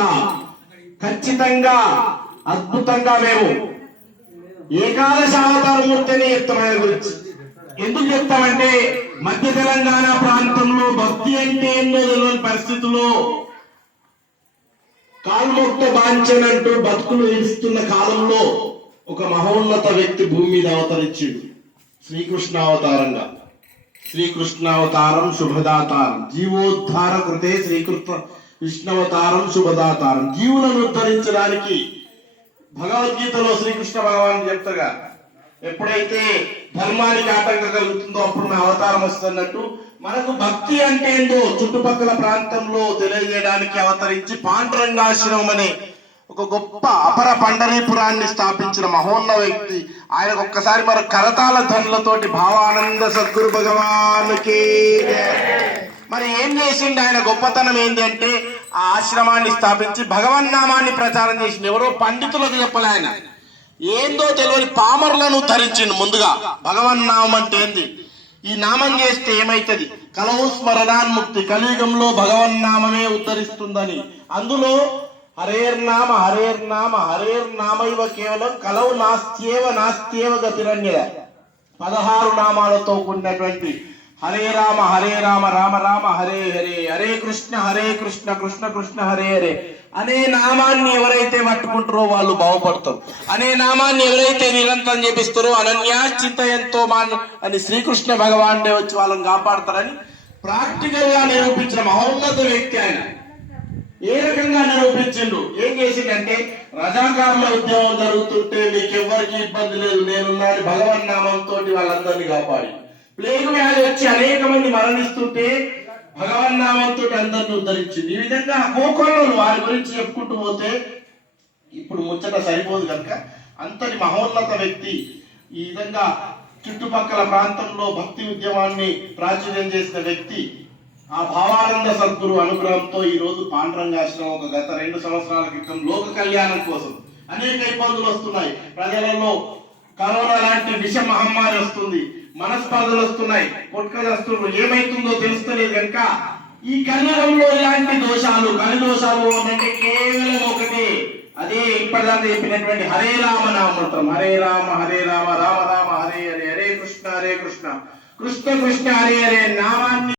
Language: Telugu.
చెప్తాం ఖచ్చితంగా అద్భుతంగా మేము ఏకాదశ అవతారమూర్తి అని చెప్తాం ఆయన గురించి. ఎందుకు చెప్తామంటే మధ్య తెలంగాణ ప్రాంతంలో భక్తి అంటే ఏందో తెలియని పరిస్థితుల్లో కాల్మొక్త బాంచనంటూ బతుకులు ఇస్తున్న కాలంలో ఒక మహోన్నత వ్యక్తి భూమి మీద అవతరించిండు. శ్రీకృష్ణ అవతారంగా. శ్రీకృష్ణ అవతారం శుభదాతారం. జీవోద్ధార కృతే శ్రీకృష్ణ విష్ణవతారం శుభదాతారం. జీవులను ఉద్ధరించడానికి భగవద్గీతలో శ్రీకృష్ణ భగవాన్ చెప్తాగా ఎప్పుడైతే ధర్మానికి ఆటంకం కలుగుతుందో అప్పుడు మన అవతారం వస్తున్నట్టు మనకు భక్తి అంటే ఏందో చుట్టుపక్కల ప్రాంతంలో తెలియజేయడానికి అవతరించి పాండురంగాశ్రమం అనే ఒక గొప్ప అపర పండరీపురాన్ని స్థాపించిన మహోన్న వ్యక్తి. ఆయన ఒక్కసారి మన కరతాల ధ్వనులతోటి భావానంద సద్గురు భగవానుకి మరి ఏం చేసిండు ఆయన గొప్పతనం ఏంటి అంటే ఆ ఆశ్రమాన్ని స్థాపించి భగవన్నామాన్ని ప్రచారం చేసిండు. ఎవరో పండితులకు చెప్పలే ఆయన. ఏందో తెలియని పామరులను ధరించిండు ముందుగా. భగవన్నామం అంటే ఏంది? ఈ నామం చేస్తే ఏమైతది? కలవు స్మరణాన్ముక్తి కలియుగంలో భగవన్నామమే ఉద్ధరిస్తుందని. అందులో హరేర్నామ హరేర్నామ హరేర్నామైవ కేవలం కలవు నాస్త్యేవ నాస్త్యేవ గతిరణ్యద పదహారు నామాలతో కూడినటువంటి హరే రామ హరే రామ రామ రామ హరే హరే హరే కృష్ణ హరే కృష్ణ కృష్ణ కృష్ణ హరే హరే. అనే నామాన్ని ఎవరైతే పట్టుకుంటారో వాళ్ళు బాగుపడతారు. అనే నామాన్ని ఎవరైతే నిరంతరం చేపిస్తారో అనన్యాశ్చింతయంతో మాన్ అని శ్రీకృష్ణ భగవానుడే వచ్చి వాళ్ళని కాపాడతారని ప్రాక్టికల్గా నిరూపించిన మహోన్నత వ్యక్తి ఆయన. ఏ రకంగా నిరూపించిండు? ఏం చేసిందంటే రజాకారుల ఉద్యమం జరుగుతుంటే మీకు ఎవరికి ఇబ్బంది లేదు నేనున్నాను భగవన్ నామంతో వాళ్ళందరినీ కాపాడి ప్లేగు వ్యాధి వచ్చి అనేక మంది మరణిస్తుంటే భగవన్ నామంతో అందరిని ఉద్ధరించింది. ఈ విధంగా కోకొల్లు వారి గురించి చెప్పుకుంటూ పోతే ఇప్పుడు ముచ్చట సరిపోదు కనుక అంతటి మహోన్నత వ్యక్తి ఈ విధంగా చుట్టుపక్కల ప్రాంతంలో భక్తి ఉద్యమాన్ని ప్రాచుర్యం చేసిన వ్యక్తి ఆ భావానంద సద్గురు అనుగ్రహంతో ఈ రోజు పాండురంగాశ్రమం ఒక గత రెండు సంవత్సరాల క్రితం లోక కళ్యాణం కోసం అనేక ఇబ్బందులు వస్తున్నాయి. ప్రజలలో కరోనా లాంటి విష మహమ్మారి వస్తుంది మనస్పర్ధలు వస్తున్నాయి కొట్టుకలు వస్తున్నారు. ఏమైతుందో తెలుస్తలేదు కనుక ఈ కన్నడంలో ఇలాంటి దోషాలు కను దోషాలు అంటే కేవలం ఒకటి. అదే ఇప్పటిదాకా చెప్పినటువంటి హరే రామ నామంత్రం హరే రామ హరే రామ రామ రామ హరే హరే హరే కృష్ణ హరే కృష్ణ. కృష్ణ కృష్ణ హరే హరే నామాన్ని